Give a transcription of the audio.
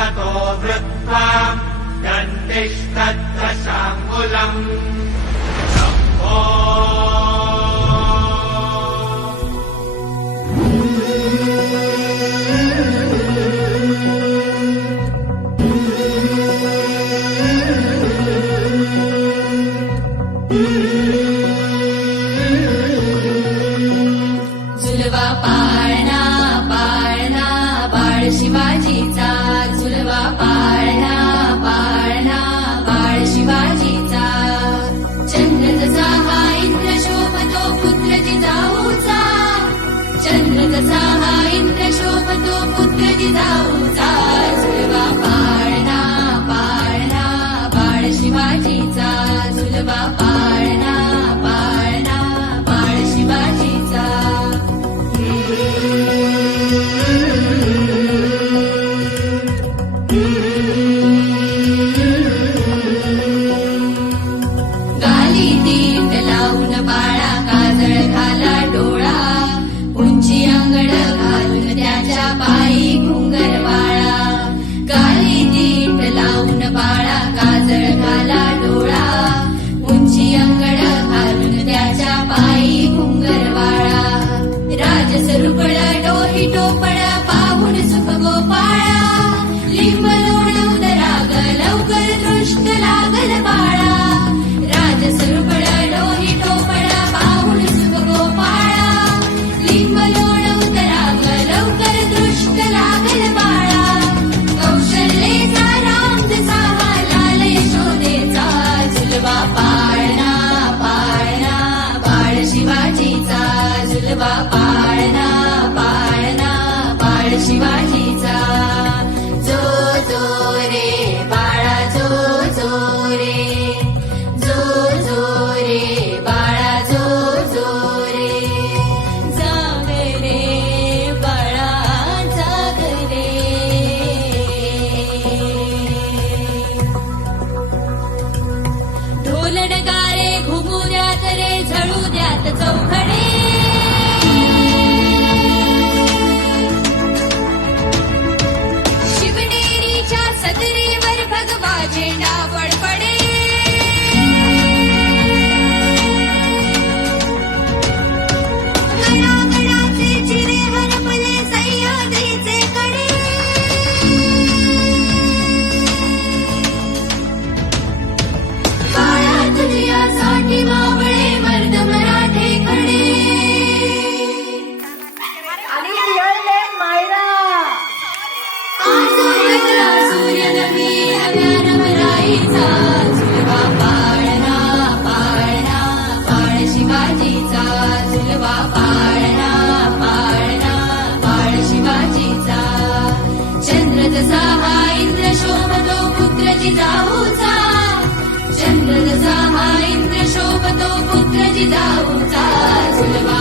ततो वृत्वा दन्तिस्तद्दशाङ्गुलम् शम्भो झुलवा पाळणा पाळणा बाळ शिवाजीचा झुलवा पाळणा पाळणा बाळ शिवाजीचा चंद्र जसा हा इंद्र शोभतो पुत्र जिजाऊचा चंद्र जसा हा इंद्र शोभतो पुत्र जिजाऊचा झुलवा पाळणा पाळणा बाळ शिवाजीचा झुलवा पाळणा पाळणा बाळ शिवाजीचा गाली दीट लावून बाळा काजळ घाला डोळा उंची अंगड घालून त्याच्या पायी घुंगर वाळा गाली दीट लावून बाळा काजळ घाला डोळा उंची अंगड घालून त्याच्या पायी घुंगर वाळा राजसरुपळ डोही टोपळ पाहून सुख गोपाळा लिंब लोणवून राग लवकर दृष्ट लागल बाळा राजसरुपळ डोही टोपळ पाहून सुख गोपाळा लिंब लोणवून राग लवकर दृष्ट लागल बाळा कौशल्येचा राम जसा हा लाल यशोदेचा झुलवा पाळणा पाळणा बाळ शिवाजीचा झुलवा पाळणा पाळणा बाळ शिवाजीचा जो जो रे बाळा जो जो रे जो जो रे बाळा जो जो रे जाग रे बाळा जाग रे ढोल नगारे घुमू द्यात रे झळू द्यात चौघडे शिवनेरीच्या सदरीवर भगवा झेंडा फडफडे गडागडाचे चिरे हरपले सह्याद्रीचे कडे बाळा तुझ्यासाठी मावळे मर्द मराठे खडे आणि खेळले मायरा आज उगवला सूर्य नवी नव्या रमराईचा झुलवा पाळणा पाळणा बाळ शिवाजीचा झुलवा पाळणा पाळणा बाळ शिवाजीचा चंद्र जसा हा इंद्र शोभतो पुत्र जिजाऊचा चंद्र जसा हा इंद्र शोभतो पुत्र जिजाऊचा झुलवा